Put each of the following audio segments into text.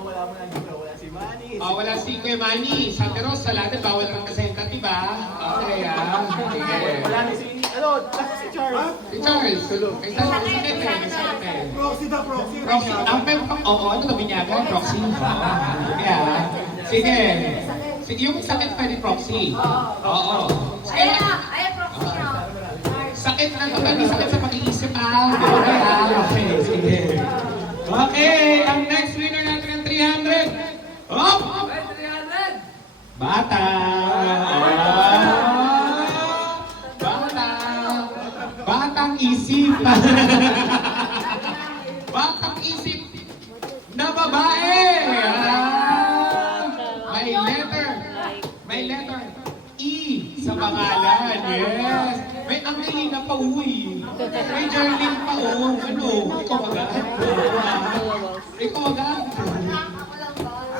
wala mo na dito. Wala si Manny. Wala si Kuya Manny. Sa pero sa lahat, bawal kang kasenta, diba? Okay, Sige. Wala ni si, si Charles. Si Charles. May sakit eh. Proxy na proxy. Proxy. Ano to, binyagan? Proxy. Sige. Sige, yung sakit pwede proxy. Oo. Ayan, proxy na. Sakit na to, hindi sakit sa pag-iisip Okay, sige. Okay, ang next winner natin ng 300. Hop! 300! Bata! Batang isip! Batang isip na babae! May letter E sa pangalan, yes! May Angelina pa, uy! May Jerlyn pa, Ano? Ikaw agad? Ikaw agad?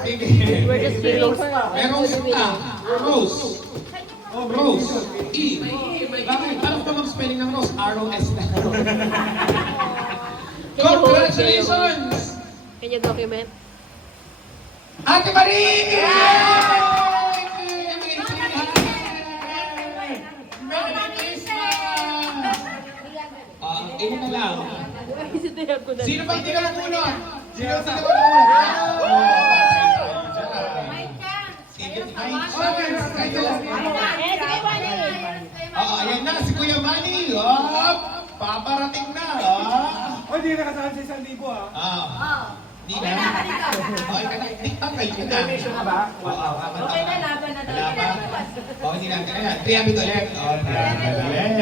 Sige. We're just waiting for May Rose ka. Rose. E. Bakit? Parang ka mag-spelling ng Rose? R-O-S na. Congratulations! Can you document? Ate Marie! Ina na lang. Sino ba hindi ka mamunod? Sino ba Sige, ayan na, si Kuya Manny. Paparating na. Hindi na kasama sa 1,000 Hindi na. Okay ka na. Tanggal ka na. Donation na ba? Okay na, laban na Wala pa. Hindi na. 300 ulit. 300 ulit.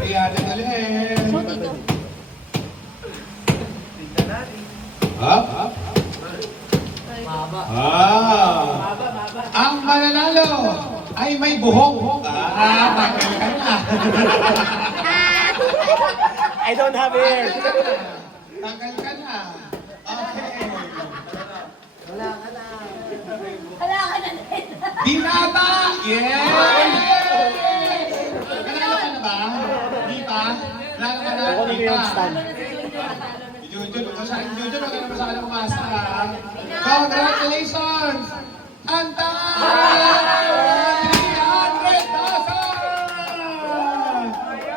300 ulit. So, dito. Tignan natin. Up. Mahaba. Ang mananalo ay may buhok. Tanggal ka na. I don't have hair. Tanggal ka na. Okay. Wala ka na. Wala ka na din. Binata! Yes! Nanalo ka na ba? Di pa? Nanalo ka na? Di pa? Junjun, huwag ka na masyadong umasa. Congratulations! Anta! 300,000!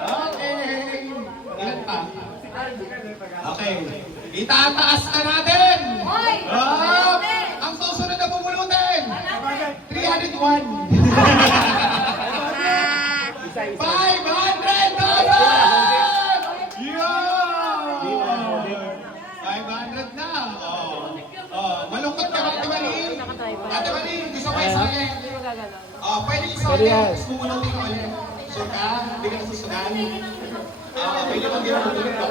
Okay. Ilan pa? Okay. Itataas na natin! Hoy! Ang susunod na bubulutin! 301! 500,000! Yun! 500 na! Malungkot ka ba, Ate Maling? Ate Maling, gusto ko isali. Pwede isali. Bubulutin ko ulit. Sure ka? Hindi ka nasusunan? Pwede mag ginabulot ko.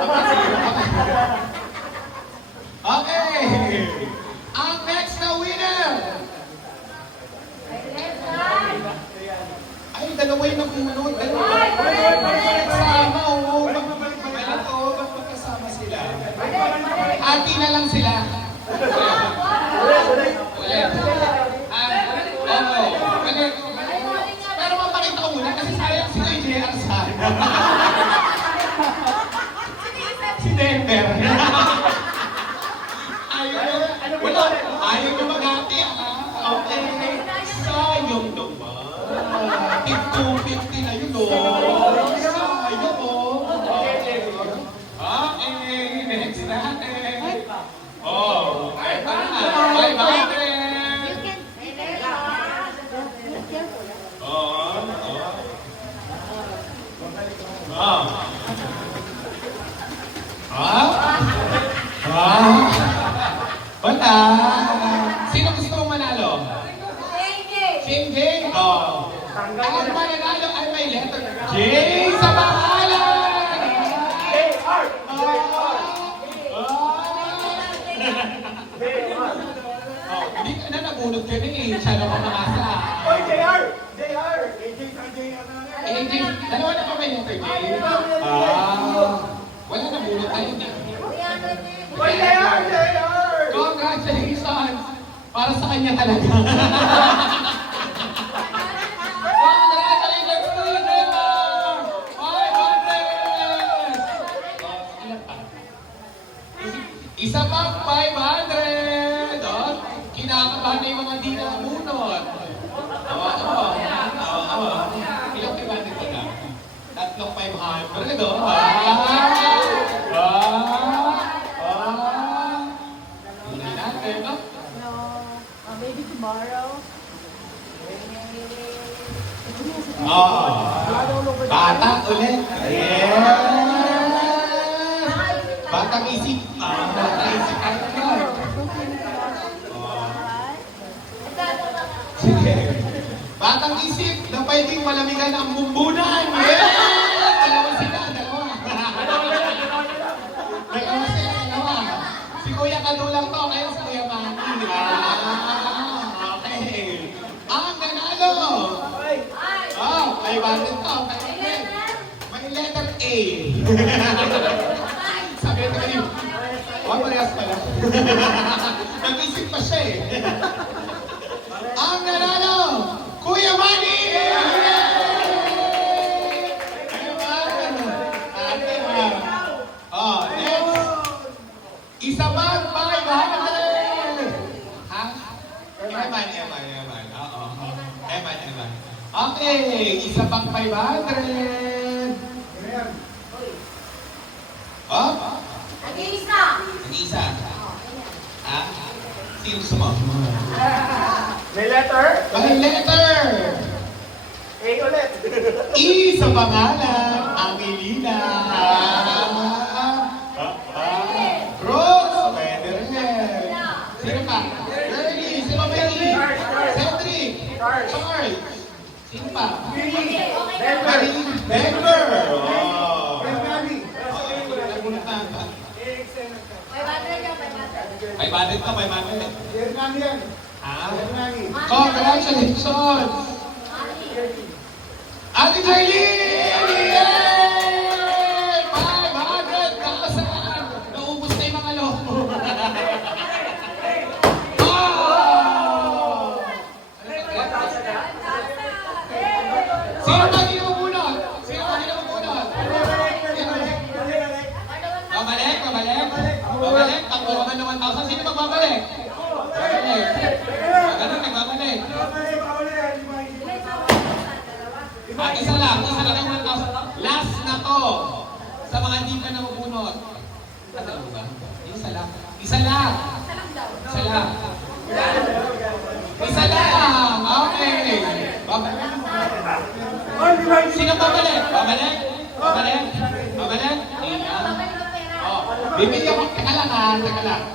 Okay! Ang next na winner! Ay, dalawa yung nagbunod. Sama, ba't magkasama sila? Ati na lang sila. Ulit. Ulit. Pero mapakita ko muna kasi sayang si Kuya JR sana. Si Denver. Ayaw nyo maghati, Okay. Sayang naman. 50-50 na yun, Sayang, Okay, next natin. Eto na. 500. Wala. Sino gusto mong manalo? JJ. Ang mananalo ay may letter J sa pangalan. Hindi ka na nabunod ka na Siya na mamamasa. Oy, JR! JR! AJ sa JR na AJ, dalawa na pa may letter J? Wala nabunod tayo na. Oy, JR! JR! Congratulations! Para sa kanya talaga. Congratulations to you, Neymar! 500! Ilan pa? Isa pang 500! nakakabahan na yung mga di nabunot. Ilang 500 ka na? Tatlong 500, oh. Hindi natin, no? No. Maybe tomorrow. Bata ulit. Yes! Batang isip. Batang isip. Sige. Batang isip na pwedeng malamigan ang bumbunan. Yes! Dalawa sila, dalawa. Dalawa sila, dalawa. Si Kuya Kadulang to, kaya si Kuya Manny. Okay. Ang nanalo. May bandit to. May letter A. Sabi ito kanina. Parehas pala. Nag-isip pa siya eh. Ang nanalo, Kuya Manny! Next. Isa bang 500? Ha? Eman. Oo. Eman. Okay, isa pang 500. Oh? Nag-iisa. Nag-isa. Ha? Sino gusto mo? May letter? May letter! A ulit. E sa pangalan, Angelina. Rose, pwede rin. Sino pa? Ernie, sino ba yung E? Cedric, Charles. Sino pa? Marie, Denver. Oh. May bandit ka, may bandit. Ah? Congratulations! Ate Jarlene! Yay! 500,000! Naubos na yung mga loko. Oh! Sino ba ginamunod? Babalik? Ang buwangan ng 1,000. Sino magbabalik? Ganun, nagbabalik. Isa lang ang 1,000. Last na to. Sa mga hindi ka na mabunot. Ano ba? Isa lang. Isa lang. Okay. Sino babalik? Babalik? Bibigyan ko, teka lang.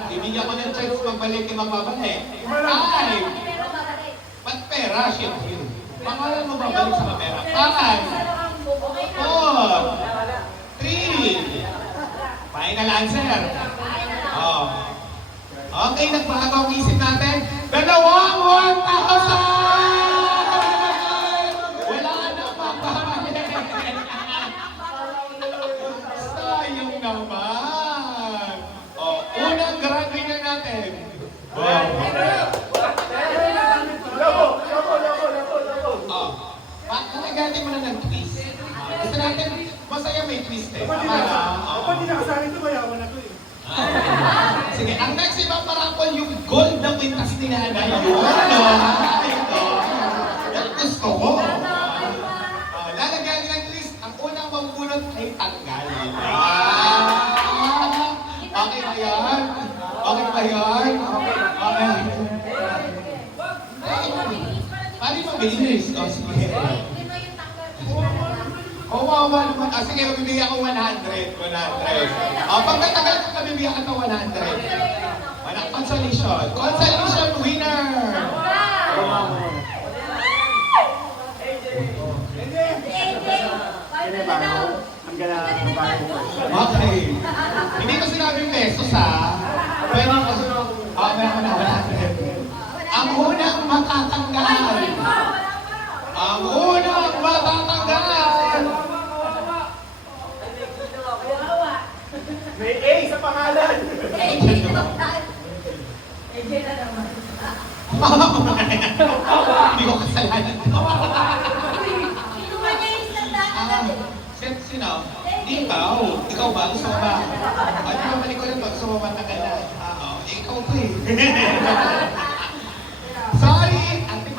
Bibigyan ko ng chance magbalik yung magbabalik. 5. Ba't pera? Siyempre. Pangalan mo babalik sa pera? 5. 4. 3. Final answer. Okay, nagbago ang isip natin. Dalawang 1,000! Wala na mababalik. Sayang naman. Unang grand winner natin. Nagatin mo na ng twist. Gusto natin, masaya may twist eh. Kapag di nakasali ito, mayaman na ito eh. Sige, ang next ibang parapol yung gold na kwintas ni Nanay. Ito. Yan gusto ko. Lalagyan ng twist, ang unang mabunot ay tanggal. Okay ba yan? Okay. Paano yung mabilis? Sige. Wawa naman. Sige, mabibigyan ko 100. Pagkatagal ko mabibigyan ka 100. Walang consolation. Consolation winner! Okay. Hindi ko sinabing pesos ha. Pwede ko meron na 100. Ang unang matatanggal. May A sa pangalan. Hindi ko kasalanan. Sino? Ikaw. Ikaw ba? Gusto mo ba? Di ba balik ko lang to? Gusto mo ba tagal na? Ikaw to eh.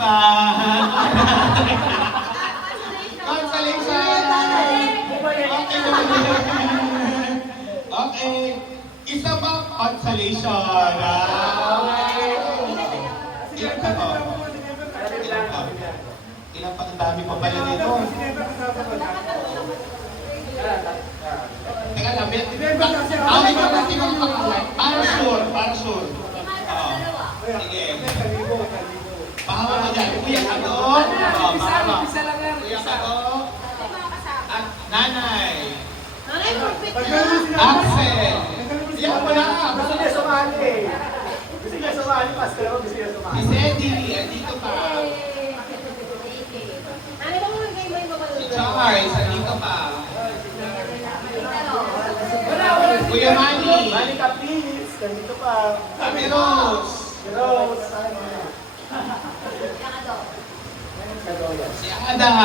pa. Consolation! Okay. Isa bang consolation? Ilan ka to? Ilan ka? Ilan pa? Ang dami pa pala dito. Teka lang, awin ka natin ang pangalan. Para sure. Oo. Sige. Pahawa ka dyan. Kuya ka to. Pahawa. Kuya ka to. At nanay. Axel. Yan mo na. Gusto niya sumali. Gusto niya sumali, Pastor. Gusto niya sumali. Si Zeddy. Andito pa. Si Charles. Andito pa. Kuya Manny. Manny Capiz. Nandito pa. Ate Rose. Rose. Si Adam.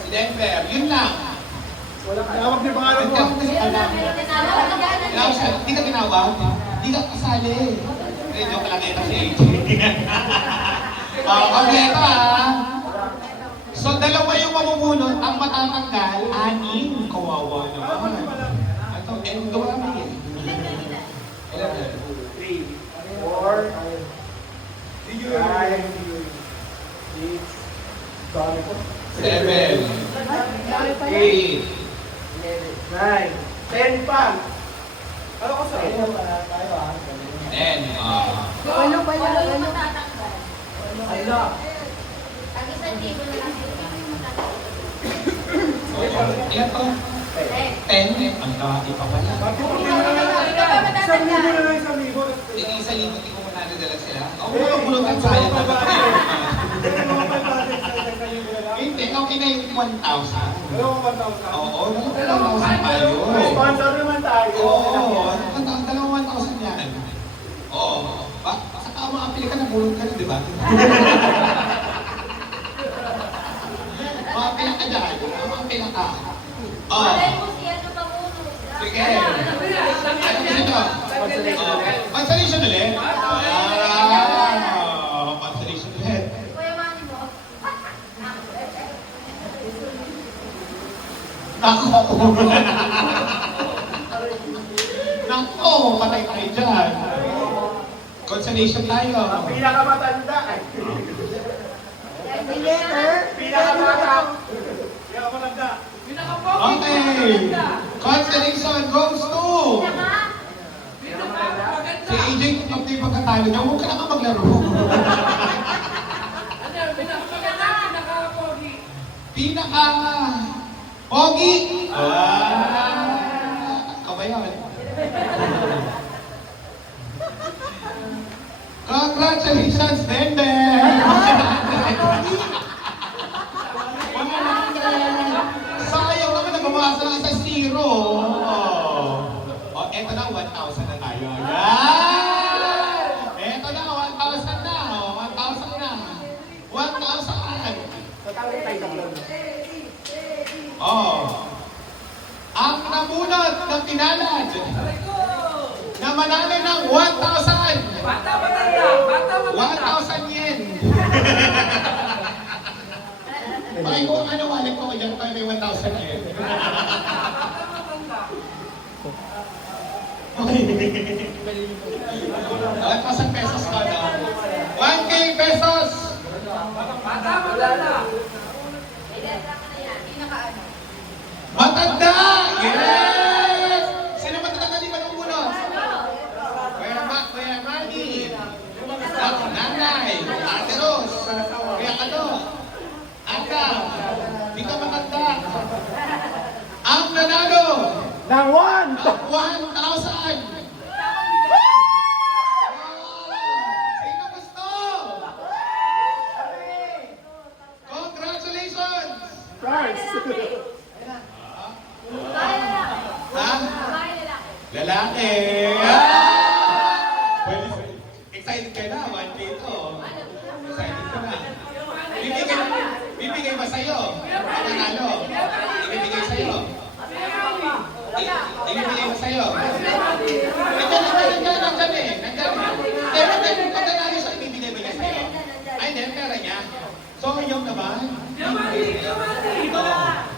Si Denver. Yun lang. Wala ka. Tawag niyo pangalan mo. Nagtawag na si Adam. Tinawag siya. Hindi ka tinawag? Hindi ka kasali. Eh, joke lang ito si AJ. Kompleto So, dalawa yung mamumulot. Ang matatanggal, 6. Kawawa naman. Ito, endorami. 3, 4, 5, 6, 7, 8, 9, 10 pa. Ano ko sa 10. Ano? Ilan to? 10. Ang dati pa pala. Isang libo na lang, isang libo. Hindi sa libo, hindi ko manadala sila. Ako mga bulutan sayang na ba? Hindi, okay na yung 1,000. Dalawang 1,000. Oo, 2,000 pa yun. Sponsor naman tayo. Oo, 1,000 yan. Oo. Saka makapili ka ng bulot ka rin, di ba? Makapila ka dyan. Makapila ka. Oo. Sige. Ano ba ito? Consolation ulit? Consolation ulit. Nako! Nako! Patay tayo dyan. Consolation tayo. Ang pinakamatanda. Pinakamata. Okay! Consolation goes to... Si AJ, kung update yung pagkatalo niya, huwag ka na nga maglaro. Pinaka... Pogi! Kabayan. Congratulations, Dende! Sayang naman, nagmamasa lang sa 0. O, eto na, 1,000 na tayo. Yan! Eto na, 1,000 na. O, 1,000 na. 1,000. Oh. Ang nabunot ng pinalad na manalo ng 1,000. 1,000 yen. Bakit ko ano wallet ko dyan pa may 1,000 yen? Okay. 1,000 pesos ka na. 1K pesos. Matanda! Yes! Sino matanda di ba nung bunot? Kuya Manny. Nanay. Ate Rose. Kuya Kato. Ata. Di ka matanda. Ang nanalo. Ng 1! 1,000! Sino gusto? Congratulations! Charles! Ha? Lalaki! Well, excited ka na, 1K to. Excited ka na. Bibigay ba sa'yo? Ang nanalo? Ibibigay sa'yo? Ibibigay ba sa'yo? Nandiyan eh. Nandiyan.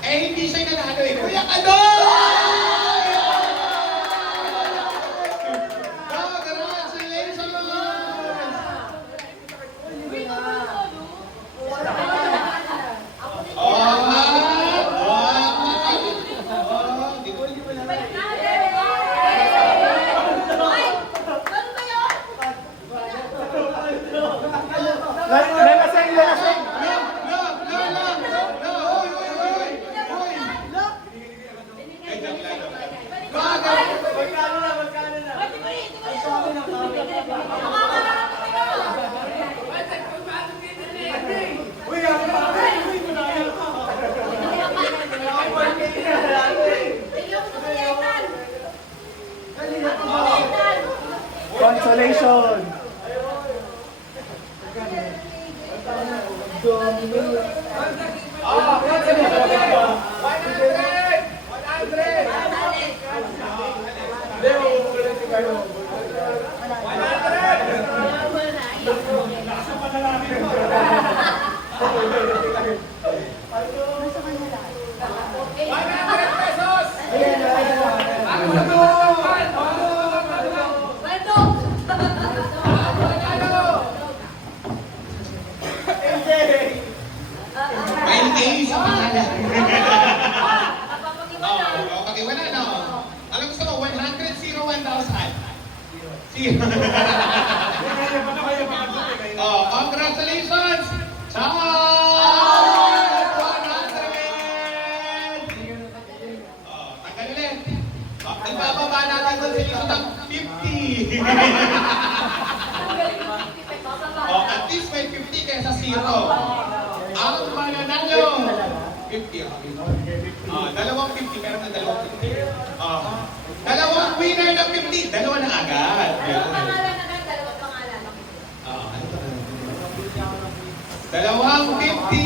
Eh, hindi siya nanalo eh. Kuya Kado! Congratulations! Lalasing, lalasing. Magkano na, magkano na? Uy, ako pa. Uy, manalo ka. Ako pa rin Consolation. May A sa pangalan. Oo, okay, wala na. Alam gusto mo, 100, 0, 1,000. Zero. Oh, congratulations! Ciao! 100! Oh, tanggal ulit. Oh, ibababa natin doon sa likod ng 50. Oh, at least may 50 kaysa 0. Ang mananalo! 50 ako. Dalawang 50, meron na dalawang 50. Dalawang winner ng 50, dalawa na agad. Dalawang 50!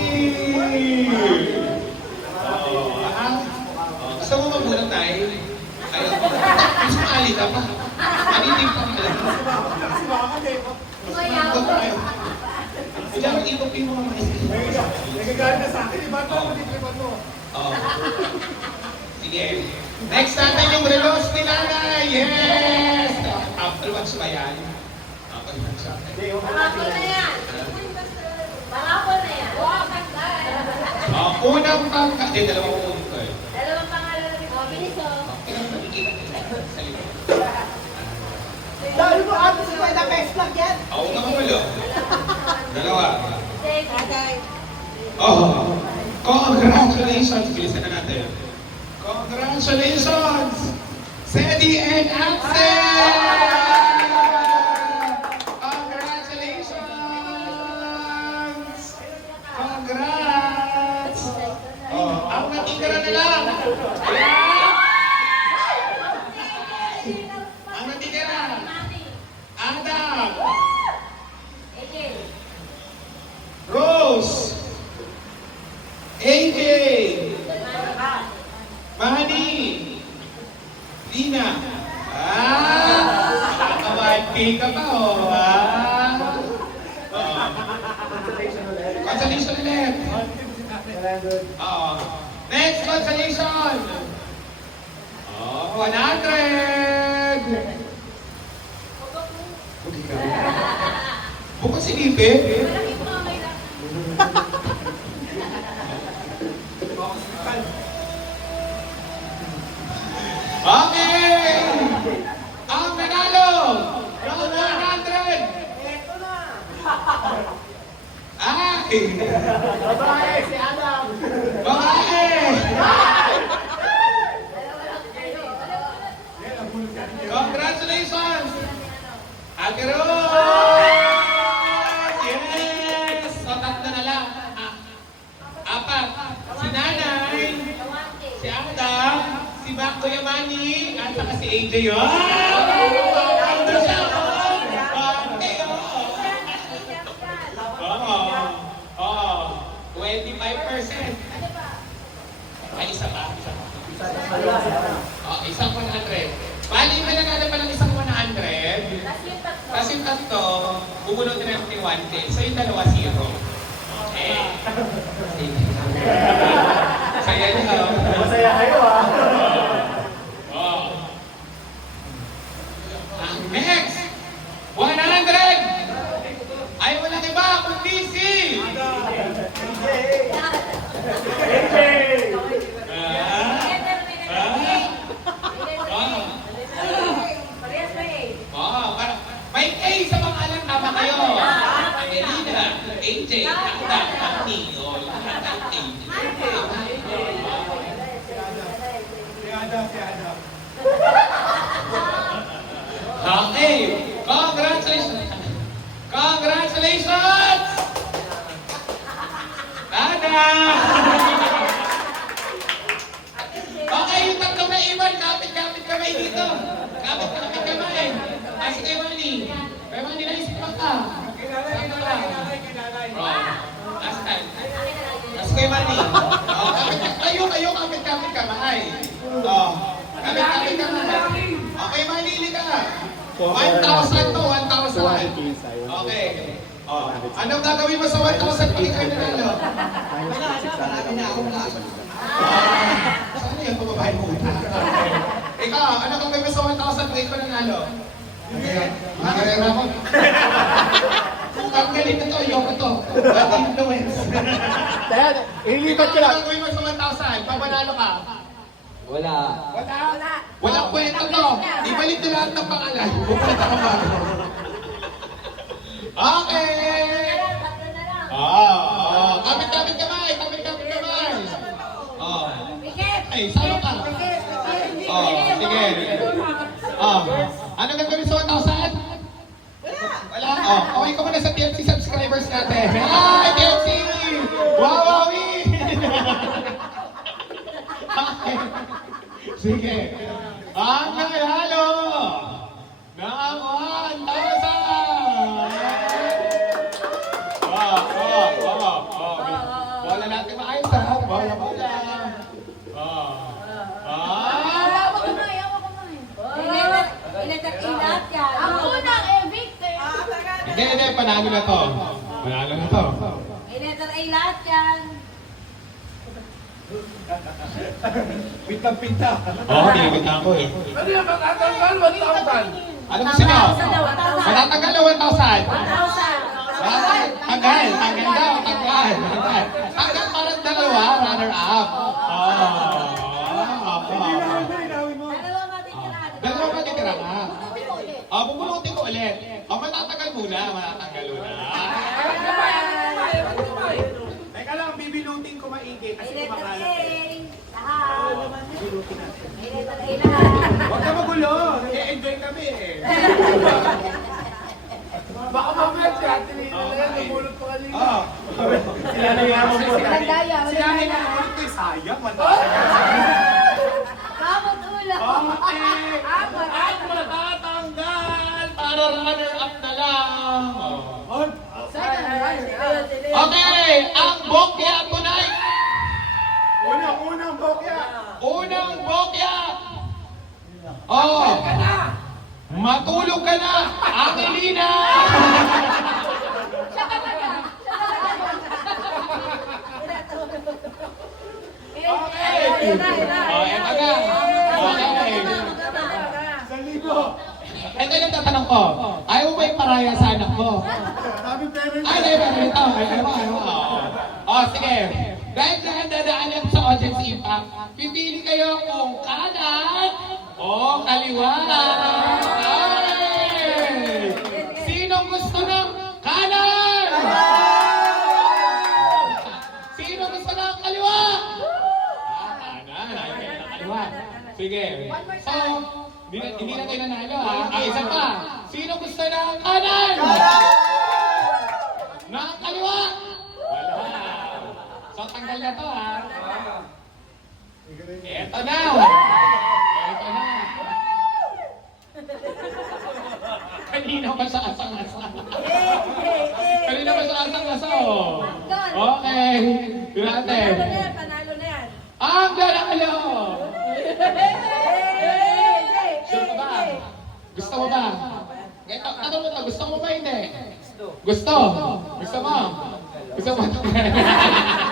Gusto mo mabulang tayo? Ayaw mo. Gusto mo ali ka pa? Maninig pa nila. Ikot tayo. Diyan, ikot yung mga mga Nagagalit na sa akin, iba ito mo, dito mo. Sige. Next natin yung relos ni Nanay. Yes! Apple Watch ba yan? Apple Watch siya. Unang pangkat. Dalawang unang ko eh. Nakikita nila sa likod. Lalo mo, ate sa kwenta best vlog yan. Ako nga wala. Dalawa. Oh, congratulations! Bilisan na natin. Congratulations! Sedi and Axel! Congratulations! Congrats! Oh, ang natitira na lang. Ang natitira. Adam! Rose! AJ! Manny! Lina! Nakakawati ka pa, oh! Consolation ulit! Next consolation! 100! Bukas si Lipe? Okay! Ang nanalo! Yung 100! Eto na. Ay! Babae, si Adam. Babae! Congratulations! Ate Rose! Yes! So, tatlo na lang. Apat. Si Nanay, si Adam, si Mac Kuya Manny, at saka si AJ. Oh! Ando siya! Ate, oh! 25%. Ay, isa pa. Oh, isang 100. Bali, may nanalo pa ng isang 100. Tapos yung tatlo, bubunod na natin yung 1K. So yung dalawa, 0. Okay. Sige. Saya niya. Masaya kayo ah. Ang next, 100! Ay walang iba kundi si... May A sa pangalan, tama kayo. Angelina, AJ, Akda, Tani, o lahat ng A. Okay, congratulations! Congratulations! Tada! Okay, yung tatlong na iwan, kapit-kapit kamay dito. Kapit-kapit kamay. Kasi kay Manny. Kay Manny, naisip pa ka. Sakto lang. Last time. Kasi kay Manny. Kayo, kapit-kapit kamay. Kapit-kapit kamay. Okay, Manny, hindi ka. 1,000 to, 1,000. Okay. Anong gagawin mo sa 1,000 pag ikaw nanalo? Marami na akong kaso. Saan yung pababahin mo? Ikaw, ano gagawin mo sa 1,000 pag ikaw nanalo? Makarera mo. Ang galing na to, ayoko to. Bad influence. Kaya, ililipat ko lang. Ano gagawin mo sa 1,000 pag manalo ka? Wala. Walang kwento to. Ibalik na lahat ng pangalan. Buklat ako ba? Okay! Kapit-kapit kamay! Kapit-kapit kamay! Ay, saan ka? Sige. Ano gagawin sa 1,000? Wala. Okay ka muna sa TNC subscribers natin. Hi, TNC! Wawawi! Okay. Sige. Ang nanalo ng 1,000! Wala natin maayos ha. Wala. Ako nang evict eh. Hindi, panalo na to. Panalo na to. Letter A lahat yan. Pintang-pinta. Oo, tinigit ako eh. Pwede yung matatanggal, 1,000. Ano gusto niyo? 1,000. Matatanggal o 1,000? 1,000. Tanggal daw, tanggal. Tanggal parang dalawa, runner up. Dalawa ba titira nga? Bubulutin ko ulit. Matatagal muna, matatanggal muna. Teka lang, bibilutin ko maigi kasi Letter kumakalat. A. Lahat. Bibilutin natin. Letter A lahat. Huwag ka magulo. Nag-enjoy kami eh. Baka mamaya si Ate Lina na yan, namulot pa kanina. Sila na yung amon mo. Nagdaya, Sila na nagdaya. yung amon ko. Sayang, 1,000. Kamot ulo. At matatanggal para runner up na lang. Okay, ang bokya tonight. Unang bokya. Unang bokya. Matulog ka na, Angelina. Okay. Eto na. Okay. 1,000. Ito yung tatanong ko. Ayaw mo ba yung paraya sa anak mo? Sabi pero Ay, ito. Sige. Dahil dyan dadaanan sa audience impact, pipili kayo kung kanan o kaliwa. Okay! Sinong gusto ng kanan? Sino gusto ng kaliwa? Kanan. Ayaw kayo ng kaliwa. Sige. So, hindi na kayo nanalo ha. Isa pa. Sino gusto ng kanan? Ng kaliwa? Wala. So, tanggal na to ha. Eto na. Kanina pa sa asang-asa. Kanina pa sa asang-asa oh. Okay. Natin. Panalo na yan. Ang nanalo! Sure ka ba? Gusto mo ba? Ano mo to? Gusto mo ba hindi? Gusto. Gusto mo? Gusto mo?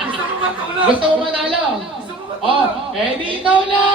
Gusto mo matulog? Gusto mo manalo? Oh, eh di ikaw na!